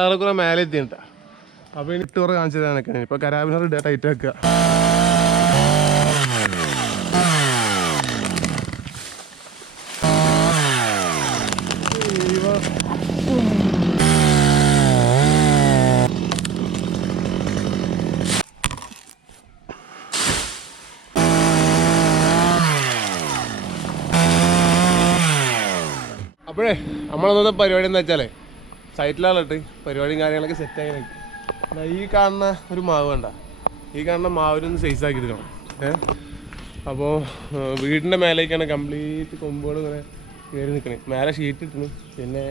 ഏറെക്കുറെ മേലെ എത്തിയിട്ടാ. അപ്പോൾ ഇനി ടൂർ കാണിച്ചു തരാനൊക്കെ ഇപ്പോൾ കരാബിനർ ഇടുക, ടൈറ്റ് ആക്കുക. അപ്പോഴേ നമ്മളൊന്നത്തെ പരിപാടി എന്താ വെച്ചാലേ സൈറ്റിലാളിട്ട് പരിപാടിയും കാര്യങ്ങളൊക്കെ സെറ്റാക്കി. ഈ കാണുന്ന ഒരു മാവ് വേണ്ട, ഈ കാണുന്ന മാവിനൊന്ന് സൈസാക്കി എടുക്കണം. അപ്പോൾ വീടിൻ്റെ മേലേക്കാണ് കംപ്ലീറ്റ് കൊമ്പുകൾ ഇങ്ങനെ കയറി നിൽക്കണേ. മേലെ ഷീറ്റ് ഇട്ടണം. പിന്നെ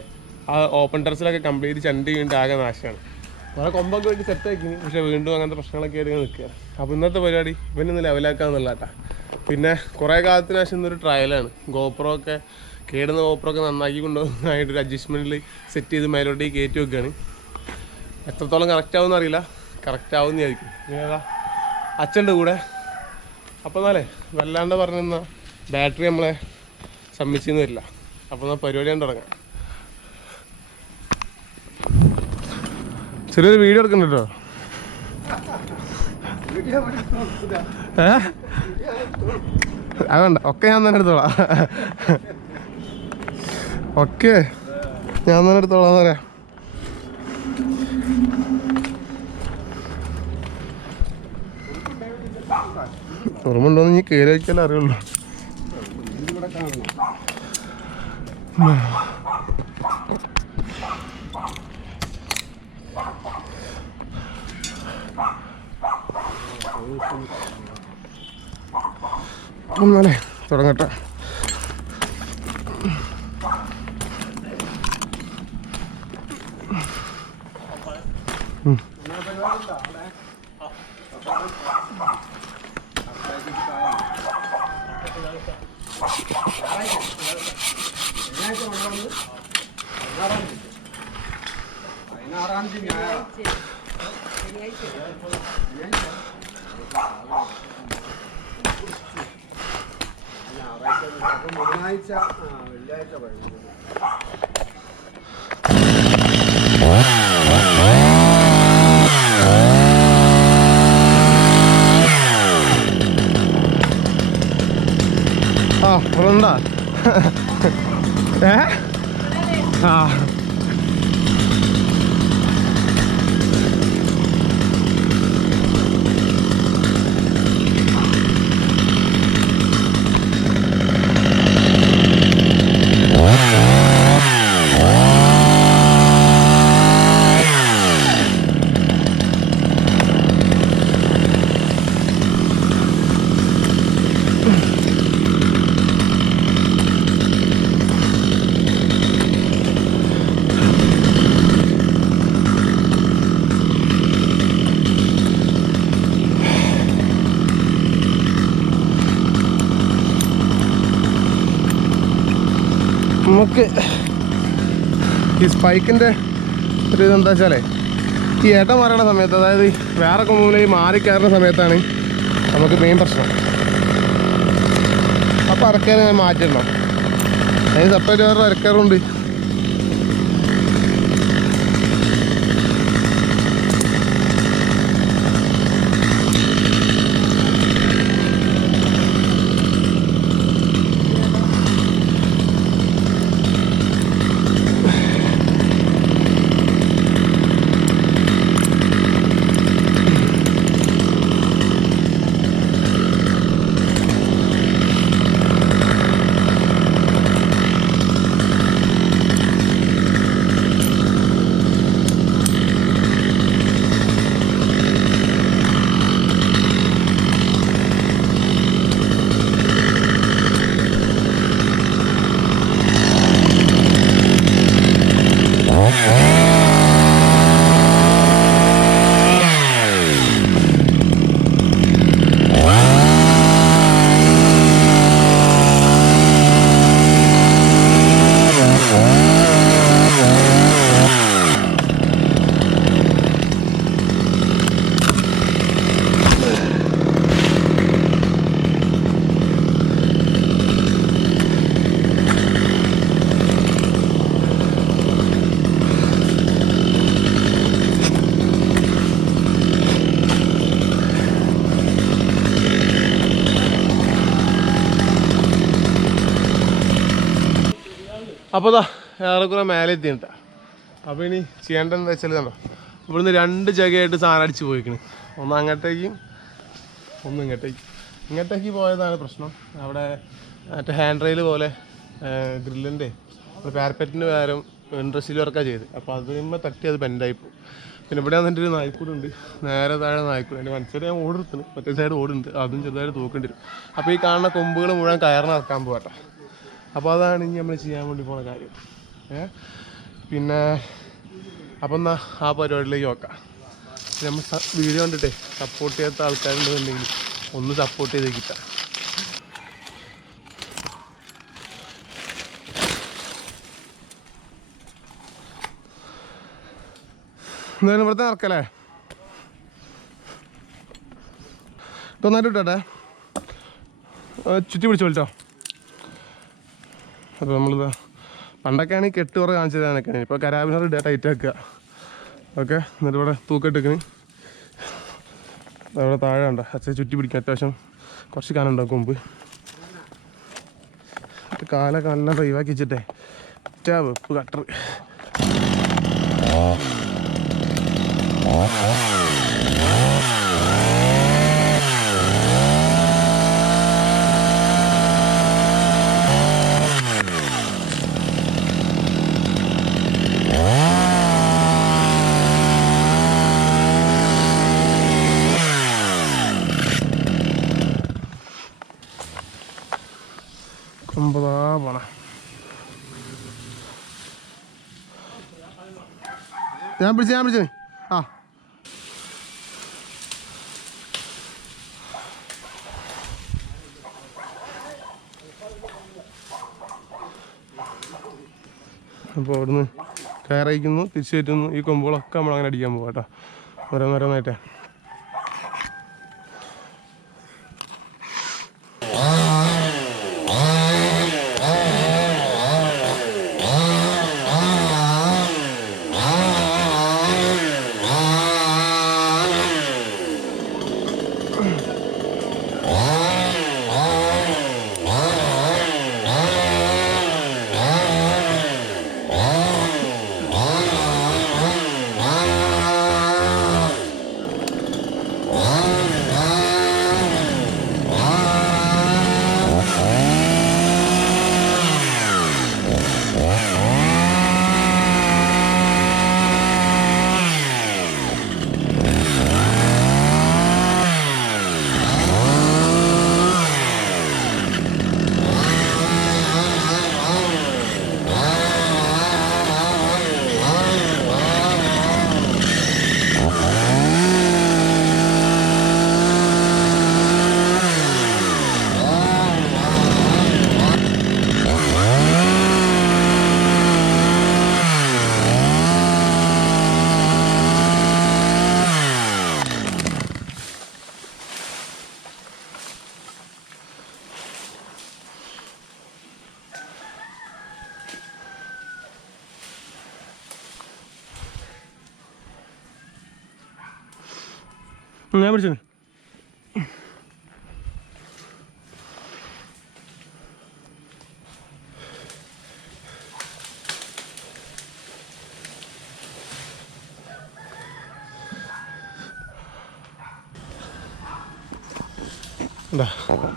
ആ ഓപ്പൺ ടെറസിലൊക്കെ കംപ്ലീറ്റ് ചണ്ടി വീണ്ടും ആകെ നാശമാണ്. വേറെ കൊമ്പൊക്കെ വേണ്ടി സെറ്റാക്കി, പക്ഷേ വീണ്ടും അങ്ങനത്തെ പ്രശ്നങ്ങളൊക്കെ ആയിട്ട് നിൽക്കുക. അപ്പോൾ ഇന്നത്തെ പരിപാടി ഇവനൊന്ന് ലെവലാക്കാന്നുള്ള കേട്ടാ. പിന്നെ കുറേ കാലത്തിന് ശേഷം ഇന്നൊരു ട്രയലാണ്. ഗോപ്രോ ഒക്കെ കേടുന്ന ഗോപ്രോ ഒക്കെ നന്നാക്കി കൊണ്ടുപോകാനായിട്ടൊരു അഡ്ജസ്റ്റ്മെൻറ്റിൽ സെറ്റ് ചെയ്ത് മേലോട്ടേക്ക് കയറ്റി വെക്കുകയാണ്. എത്രത്തോളം കറക്റ്റ് ആവുമെന്ന് അറിയില്ല, കറക്റ്റ് ആവുന്നതായിരിക്കും. ഏതാ അച്ഛൻ്റെ കൂടെ. അപ്പോൾ എന്നാലേ വല്ലാണ്ട് പറഞ്ഞ ബാറ്ററി നമ്മളെ സമ്മിച്ചെന്ന് വരില്ല. അപ്പോൾ എന്നാൽ പരിപാടി കൊണ്ട് തുടങ്ങാം. ചെറിയൊരു വീഡിയോ എടുക്കുന്നുണ്ട് കേട്ടോ. അതുകൊണ്ട് ഒക്കെ ഞാൻ തന്നെ എടുത്തോളാം. ഓക്കെ, ഞാൻ തന്നെ എടുത്തോളാന്ന് പറയാം. ഓർമ്മയുണ്ടോന്ന് ഇനി കയറി വയ്ക്കാനേ അറിയുള്ളൂ. ഒന്നാലേ തുടങ്ങട്ടെ. ആ ഉണ്ടാ ആ നമുക്ക് ഈ സ്പൈക്കിൻ്റെ ഒരു ഇതെന്താ വെച്ചാലേ ഈ ഏട്ടം മാറുന്ന സമയത്ത്, അതായത് വേറെ കൊമ്പുകളിൽ മാറി കയറുന്ന സമയത്താണ് നമുക്ക് മെയിൻ പ്രശ്നം. അപ്പോൾ അരക്കാറ് ഞാൻ മാറ്റിടണം. അതിന് സെപ്പറേറ്റ് വേറെ അരക്കാറുണ്ട്. അപ്പോൾ ഇതാ ഏറെക്കുറെ മേലെ എത്തിയിട്ടാ. അപ്പോൾ ഇനി ചെയ്യേണ്ടതെന്ന് വെച്ചാൽ കണ്ടോ, ഇവിടുന്ന് 2 ജഗയായിട്ട് സാധനം അടിച്ച് പോയിക്കണ്. ഒന്ന് അങ്ങോട്ടേക്കും ഒന്ന് ഇങ്ങോട്ടേക്ക് പോയതാണ് പ്രശ്നം. അവിടെ മറ്റേ ഹാൻഡ് റെയിൽ പോലെ ഗ്രില്ലിൻ്റെ പാരപ്പറ്റിന് പകരം ഇൻട്രസ്റ്റിൽ വർക്കാണ് ചെയ്ത്. അപ്പോൾ അതിന്മേൽ തട്ടി അത് ബെൻഡായിപ്പോൾ. പിന്നെ ഇവിടെ വന്നിട്ട് ഒരു നായ്ക്കൂടുണ്ട്, നേരെ താഴെ നായ്ക്കൂട്. എൻ്റെ മനസ്സിൽ ഞാൻ ഓടെടുത്തിന്, മറ്റേ സൈഡ് ഓടുണ്ട്, അതും ചെറുതായിട്ട് തൂക്കേണ്ടി വരും. അപ്പോൾ ഈ കാണുന്ന കൊമ്പുകൾ മുഴുവൻ കയറിനിറക്കാൻ പോകട്ടെ. അപ്പോൾ അതാണ് ഇനി നമ്മൾ ചെയ്യാൻ വേണ്ടി പോകുന്ന കാര്യം. പിന്നെ അപ്പം എന്നാൽ ആ പരിപാടിയിലേക്ക് നോക്കാം. നമ്മൾ വീഡിയോ കണ്ടിട്ടേ സപ്പോർട്ട് ചെയ്യാത്ത ആൾക്കാരുണ്ടെന്നുണ്ടെങ്കിൽ ഒന്ന് സപ്പോർട്ട് ചെയ്ത് കിട്ടാം. എന്തായാലും ഇവിടുത്തെ ഇറക്കല്ലേ ഒന്നായിട്ട് വിട്ടോട്ടെ, ചുറ്റി പിടിച്ചു വിളിച്ചോ. അപ്പോൾ നമ്മളിത് പണ്ടൊക്കെ ആണെങ്കിൽ കെട്ട് കുറേ കാണിച്ചു തരാനൊക്കെയാണ്. ഇപ്പോൾ കരാബിനർ ഇടുക, ടൈറ്റ് ആക്കുക. ഓക്കെ, എന്നിട്ട് ഇവിടെ തൂക്കെട്ടിക്കണ്. അവിടെ താഴെ ഉണ്ടോ അച്ഛൻ ചുറ്റി പിടിക്കാൻ അത്യാവശ്യം കുറച്ച് കാനുണ്ടാവും കൊമ്പ്. കാലൊക്കെ നല്ല ഡ്രൈവാക്കി വെച്ചിട്ടേ വെപ്പ് കട്ടർ. കൊമ്പതാ പോണ ഞാൻ പിടിച്ചു ആ അപ്പോൾ അവിടുന്ന് കയറയിക്കുന്നു, തിരിച്ചു കയറ്റുന്നു. ഈ കൊമ്പുകളൊക്കെ നമ്മളങ്ങനെ അടിക്കാൻ പോകാം കേട്ടോ, ഓരോന്നോരോന്നായിട്ടേ. ഞാൻ പിടിച്ചു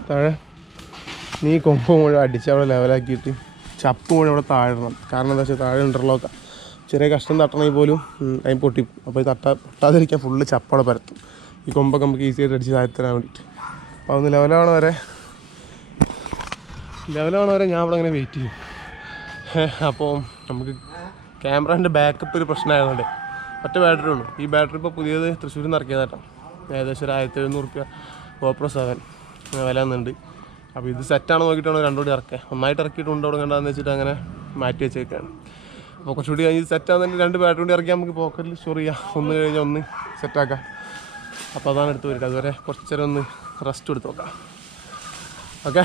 താഴെ നീ കൊമ്പ് മുഴുവൻ അടിച്ച് അവിടെ ലെവലാക്കിയിട്ട് ചപ്പ് മുഴുവൻ അവിടെ താഴെ ഇടണം. കാരണം എന്താ വെച്ചാൽ താഴെ ഇൻ്റർലോക്കാം, ചെറിയ കഷ്ണം തട്ടണമെങ്കിൽ പോലും അതിന് പൊട്ടിപ്പോകും. അപ്പോൾ ഈ പൊട്ടാതിരിക്കാൻ ഫുള്ള് ചപ്പവിടെ പരത്തും. ഈ കൊമ്പൊക്കെ നമുക്ക് ഈസി ആയിട്ട് അടിച്ച് താഴ്ത്തരാൻ വേണ്ടിയിട്ട്. അപ്പോൾ അതൊന്ന് ലെവലാവണ വരെ ഞാൻ അവിടെ അങ്ങനെ വെയിറ്റ് ചെയ്യും. അപ്പോൾ നമുക്ക് ക്യാമറേൻ്റെ ബാക്കപ്പ് ഒരു പ്രശ്നമായതുകൊണ്ട് ഒറ്റ ബാറ്ററി ഉള്ളൂ. ഈ ബാറ്ററി ഇപ്പോൾ പുതിയത് തൃശ്ശൂരിൽ നിന്ന് ഇറക്കിയതാട്ടോ. ഏകദേശം ഒരു 1700 GoPro 7 വില വന്നുണ്ട്. അപ്പോൾ ഇത് സെറ്റാണ് നോക്കിയിട്ടാണ് 2 കൂടി ഇറക്കുക. ഒന്നായിട്ട് ഇറക്കിയിട്ടുണ്ട് അവിടെ കണ്ടാന്ന് വെച്ചിട്ട് അങ്ങനെ മാറ്റി വെച്ചേക്കാണ്. അപ്പോൾ കുറച്ചുകൂടി കഴിഞ്ഞ് സെറ്റാകുന്നതിന് 2 ബാറ്ററി കൂടി ഇറക്കി നമുക്ക് പോക്കറ്റിൽ സ്റ്റോർ ചെയ്യാം. ഒന്ന് കഴിഞ്ഞാൽ ഒന്ന് സെറ്റാക്കാം. അപ്പോൾ അതാണ് എടുത്ത് വരിക. അതുവരെ കുറച്ച് നേരം ഒന്ന് റെസ്റ്റ് എടുത്ത് നോക്കാം. ഓക്കെ,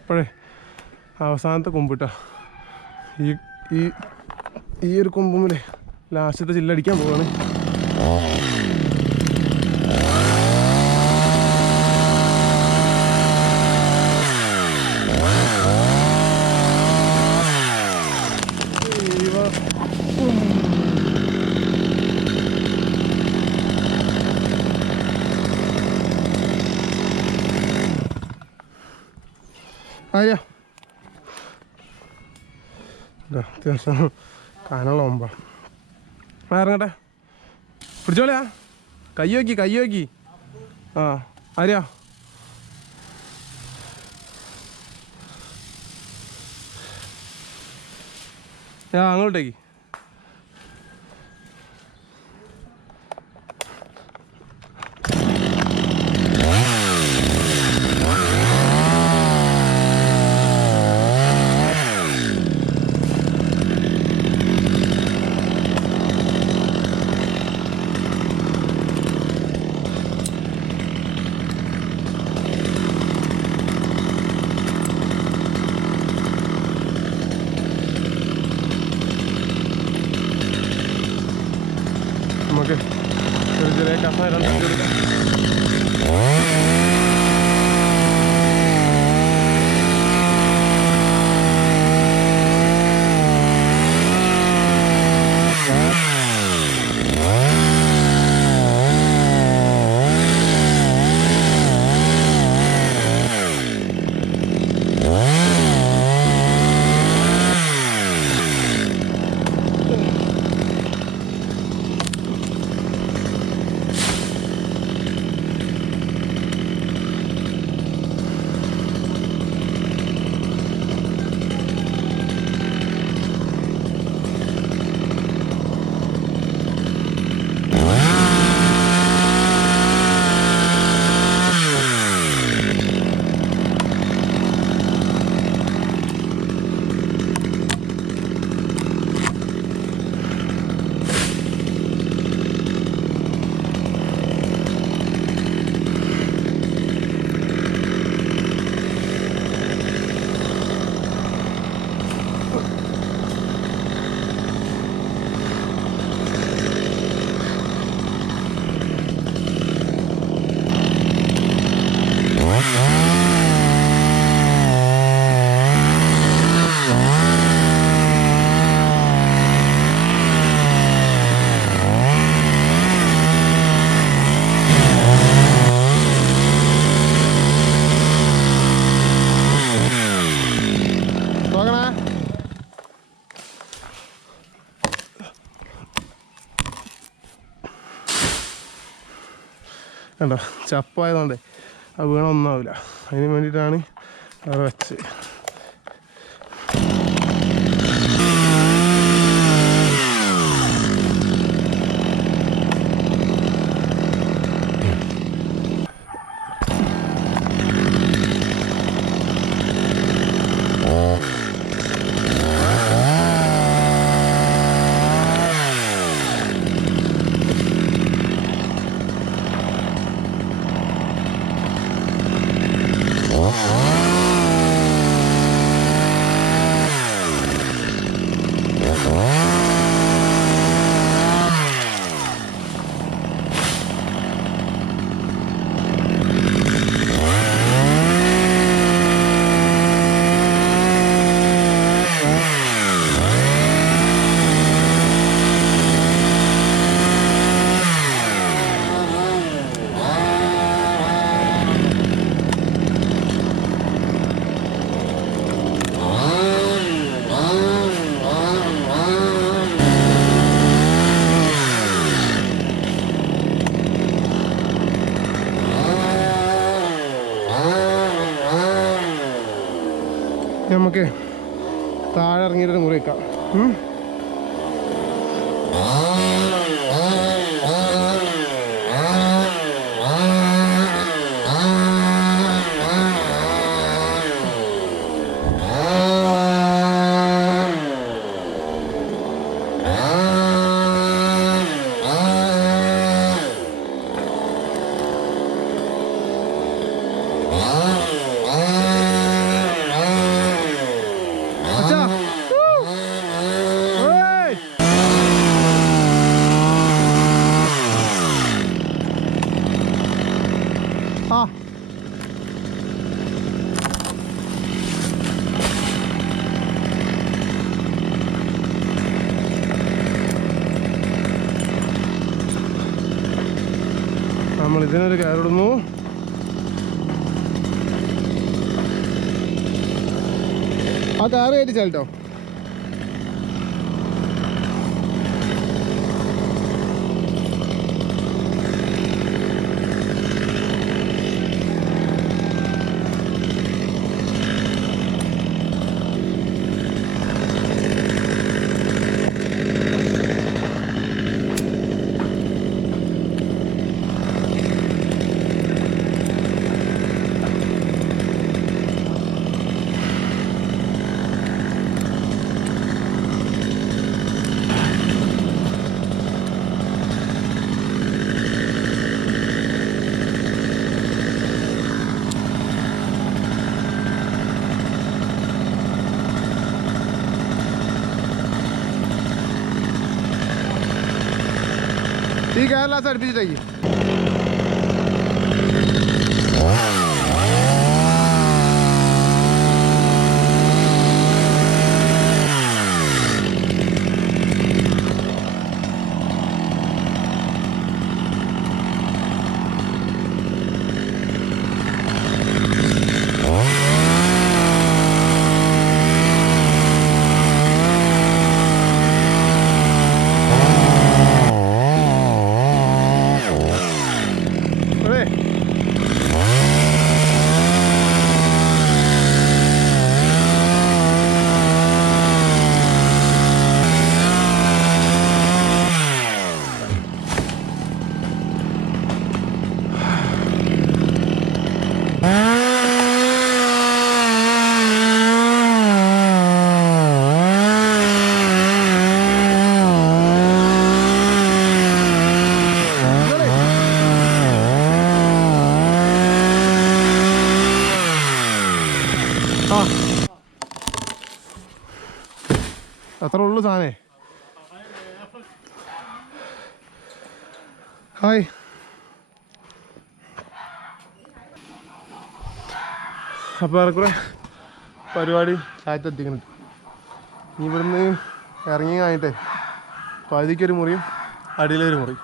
ഇപ്പോഴേ അവസാനത്തെ കൊമ്പിട്ടാ ഈ ഒരു കൊമ്പുമ്മിലെ ലാസ്റ്റത്തെ ചില്ലടിക്കാൻ പോവാണ്. ആര്യ അത്യാവശ്യം കാനുള്ള മുമ്പാ ഇറങ്ങട്ടെ പിടിച്ചോളിയാ കൈ നോക്കി ആ ആര്യ അങ്ങോട്ടേക്ക് നമുക്ക് ചെറിയ കസ രണ്ടെടുക്കാം. കണ്ടോ ചപ്പായതുകൊണ്ട് അത് വീണ ഒന്നാവില്ല. അതിന് വേണ്ടിയിട്ടാണ് അവിടെ വെച്ച്. നമുക്ക് താഴെ ഇറങ്ങിയിട്ട് മുറി വയ്ക്കാം. നമ്മൾ ഇതിനൊരു കയറിടുന്നു. ആ കാറ് കയറ്റിച്ചാൽ കേട്ടോ. ഈ കേരളാസ് അടുപ്പിച്ചിട്ടേക്ക് അത്ര ഉള്ളു സാധനേ. ഹായ്, അപ്പോൾ ഏറെക്കുറെ പരിപാടി താഴത്തെത്തിക്കുന്നുണ്ട്. ഇനി ഇവിടുന്ന് ഇറങ്ങി കഴിഞ്ഞിട്ടേ പകുതിക്കൊരു മുറിയും അടിയിലൊരു മുറി.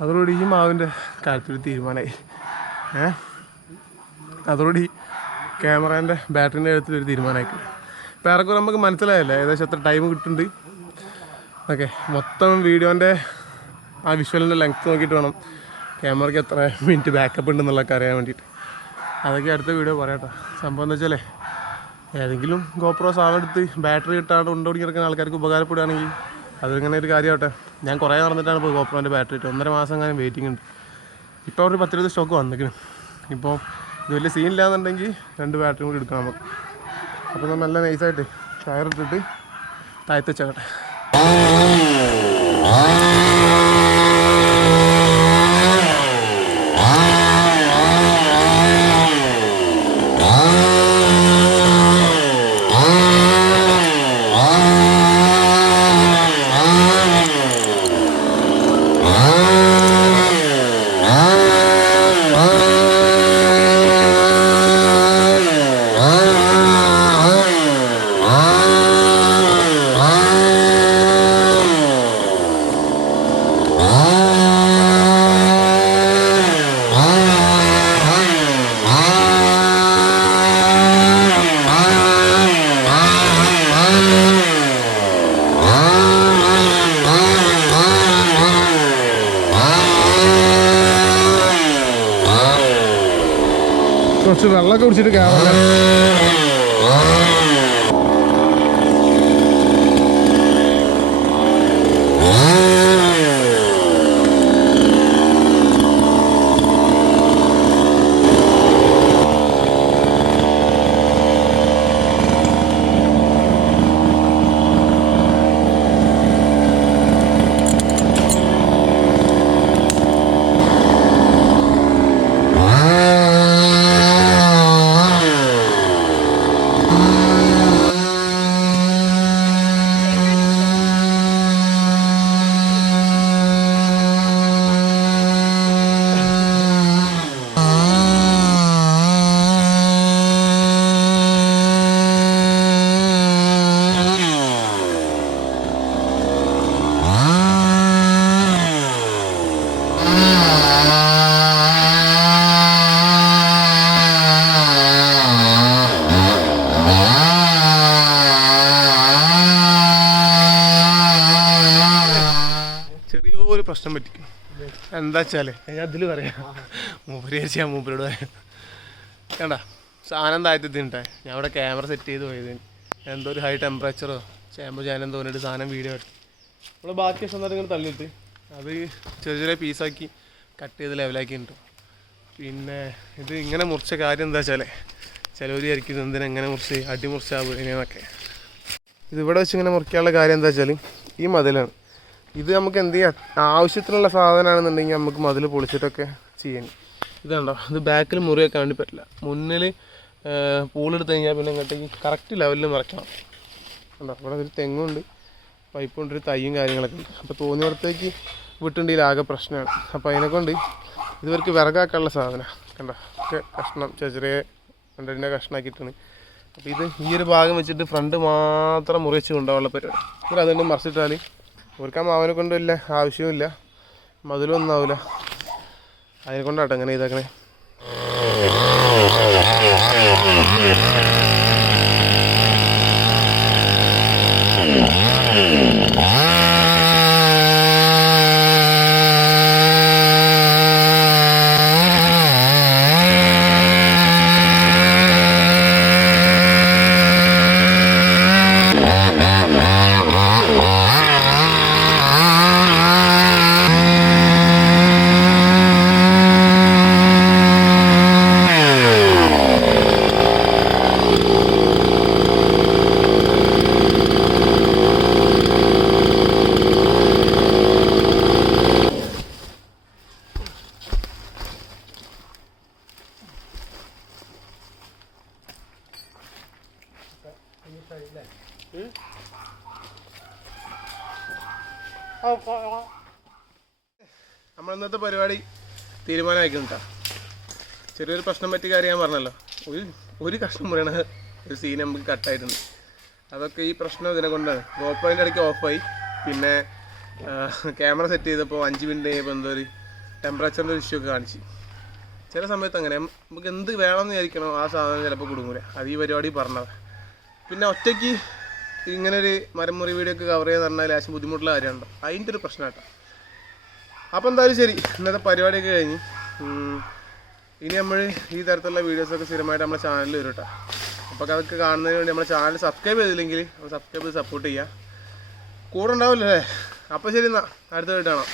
അതോടുകൂടി ഈ മാവിൻ്റെ കാര്യത്തിൽ തീരുമാനമായി. അതോടുകൂടി ക്യാമറേൻ്റെ ബാറ്ററിൻ്റെ കാര്യത്തിലൊരു തീരുമാനമായിരിക്കും. ഇപ്പോൾ ഏറെക്കുറെ നമുക്ക് മനസ്സിലായല്ലേ ഏകദേശം എത്ര ടൈം കിട്ടുന്നുണ്ട്. ഓക്കെ, മൊത്തം വീഡിയോൻ്റെ ആ വിഷ്വലിൻ്റെ ലെങ്ത്ത് നോക്കിയിട്ട് വേണം ക്യാമറയ്ക്ക് എത്ര മിനിറ്റ് ബാക്കപ്പ് ഉണ്ടെന്നുള്ളതൊക്കെ അറിയാൻ വേണ്ടിയിട്ട്. അതൊക്കെ അടുത്ത വീഡിയോ പറയാട്ടോ. സംഭവം എന്താ വെച്ചാലേ ഏതെങ്കിലും ഗോപ്രോ സാവെടുത്ത് ബാറ്ററി കിട്ടാണ്ട് കൊണ്ടുപോയി കിടക്കുന്ന ആൾക്കാർക്ക് ഉപകാരപ്പെടുകയാണെങ്കിൽ അതിങ്ങനെ ഒരു കാര്യമാവട്ടെ. ഞാൻ കുറേ നടന്നിട്ടാണ് ഇപ്പോൾ ഗോപ്രോൻ്റെ ബാറ്ററി ഇട്ട് 1.5 മാസം അങ്ങനെ വെയിറ്റിംഗ് ഉണ്ട്. ഇപ്പോൾ ഒരു 10-20 സ്റ്റോക്ക് വന്നിരിക്കുന്നു. ഇപ്പോൾ ഇത് വലിയ സീനില്ലാന്നുണ്ടെങ്കിൽ 2 ബാറ്ററി കൂടി എടുക്കണം നമുക്ക്. അപ്പോൾ നമ്മൾ നല്ല നൈസായിട്ട് ടയർ ഇട്ടിട്ട് താഴത്ത് വെച്ചേക്കട്ടെ. കുറച്ച് വെള്ളമൊക്കെ കുടിച്ചിട്ട് കയറാം. പ്രശ്നം പറ്റിക്കും. എന്താ വെച്ചാൽ ഞാൻ അതിൽ പറയാം, മൂപ്പരോട് പറയാം. വേണ്ട സാധനം താഴ്ത്തി തിന്നിട്ടെ. ഞാൻ അവിടെ ക്യാമറ സെറ്റ് ചെയ്ത് പോയത് എന്തോ ഒരു ഹൈ ടെമ്പറേച്ചറോ ചേമ്പോ ചാനം തോന്നിയിട്ട് സാധനം വീഡിയോ എടുത്തു. നമ്മൾ ബാക്കി സ്വന്തമായിട്ട് ഇങ്ങനെ തള്ളിയിട്ട് അത് ചെറിയ ചെറിയ പീസാക്കി കട്ട് ചെയ്ത് ലെവലാക്കി കിട്ടും. പിന്നെ ഇത് ഇങ്ങനെ മുറിച്ച കാര്യം എന്താ വെച്ചാൽ ചിലവർ ആയിരിക്കും എന്തിനെങ്ങനെ മുറിച്ച് അടിമുറിച്ചാകുന്നതൊക്കെ. ഇതിവിടെ വെച്ച് ഇങ്ങനെ മുറിക്കാനുള്ള കാര്യം എന്താ വെച്ചാൽ ഈ മതിലാണ്. ഇത് നമുക്ക് എന്ത് ചെയ്യാം, ആവശ്യത്തിനുള്ള സാധനമാണെന്നുണ്ടെങ്കിൽ നമുക്ക് മതിൽ പൊളിച്ചിട്ടൊക്കെ ചെയ്യാൻ. ഇതുണ്ടോ, ഇത് ബാക്കിൽ മുറിയൊക്കെ വേണ്ടി പറ്റില്ല. മുന്നിൽ പൂളെടുത്ത് കഴിഞ്ഞാൽ പിന്നെ ഇങ്ങോട്ടേക്ക് കറക്റ്റ് ലെവലിൽ മറയ്ക്കണം. ഉണ്ടോ, ഇവിടെ ഒരു തെങ്ങുണ്ട്, പൈപ്പുണ്ട്, ഒരു തൈയും കാര്യങ്ങളൊക്കെ ഉണ്ട്. അപ്പോൾ തോന്നിയിടത്തേക്ക് വിട്ടുണ്ടെങ്കിൽ ആകെ പ്രശ്നമാണ്. അപ്പോൾ അതിനെക്കൊണ്ട് ഇവർക്ക് വിറകാക്കാനുള്ള സാധനം കണ്ടോ ഒക്കെ കഷ്ണം ചെറിയ രണ്ടിൻ്റെ കഷ്ണമാക്കിയിട്ടാണ്. അപ്പോൾ ഇത് ഈ ഒരു ഭാഗം വെച്ചിട്ട് ഫ്രണ്ട് മാത്രം മുറിച്ച് കൊണ്ടുപോകാനുള്ള പരിപാടി. ഇവർ അതുകൊണ്ട് മറിച്ചിട്ടാൽ ഇവർക്ക് ആ മാവിനെ കൊണ്ട് വല്ല ആവശ്യവുമില്ല, മതിലൊന്നും ആവില്ല. അതിനെ കൊണ്ടാട്ടോ അങ്ങനെ ഇതാക്കണേ. നമ്മൾ ഇന്നത്തെ പരിപാടി തീരുമാനമായിട്ടാ. ചെറിയൊരു പ്രശ്നം പറ്റിയ കാര്യം ഞാൻ പറഞ്ഞല്ലോ. ഒരു കഷ്ണം മുറിയണ ഒരു സീൻ നമുക്ക് കട്ടായിട്ടുണ്ട്. അതൊക്കെ ഈ പ്രശ്നം ഇതിനെ കൊണ്ടാണ്. ഗോപ്രോൻ്റെ ഇടയ്ക്ക് ഓഫായി. പിന്നെ ക്യാമറ സെറ്റ് ചെയ്തപ്പോൾ 5 മിനിറ്റ് കഴിയുമ്പോൾ എന്തോ ഒരു ടെമ്പറേച്ചറിൻ്റെ ഒരു ഇഷ്യൂ ഒക്കെ കാണിച്ച്. ചില സമയത്ത് അങ്ങനെ നമുക്ക് എന്ത് വേണമെന്ന് വിചാരിക്കണോ ആ സാധനം ചിലപ്പോൾ കുടുങ്ങൂല. അത് ഈ പരിപാടി പറഞ്ഞത്. പിന്നെ ഒറ്റയ്ക്ക് ഇങ്ങനെ ഒരു മരം മുറി വീഡിയോ ഒക്കെ കവർ ചെയ്യാന്ന് പറഞ്ഞാൽ ലേശം ബുദ്ധിമുട്ടുള്ള കാര്യമുണ്ടോ, അതിൻ്റെ ഒരു പ്രശ്നം കേട്ടോ. അപ്പോൾ എന്തായാലും ശരി, ഇന്നത്തെ പരിപാടിയൊക്കെ കഴിഞ്ഞ് ഇനി നമ്മൾ ഈ തരത്തിലുള്ള വീഡിയോസൊക്കെ സ്ഥിരമായിട്ട് നമ്മുടെ ചാനലിൽ വരും കേട്ടോ. അപ്പോൾ അതൊക്കെ കാണുന്നതിന് വേണ്ടി നമ്മുടെ ചാനൽ സബ്സ്ക്രൈബ് ചെയ്തില്ലെങ്കിൽ സബ്സ്ക്രൈബ് ചെയ്ത് സപ്പോർട്ട് ചെയ്യുക. കൂടെ ഉണ്ടാവില്ലേ? അപ്പോൾ ശരി, എന്നാൽ അടുത്ത വീട്ടിൽ കാണാം.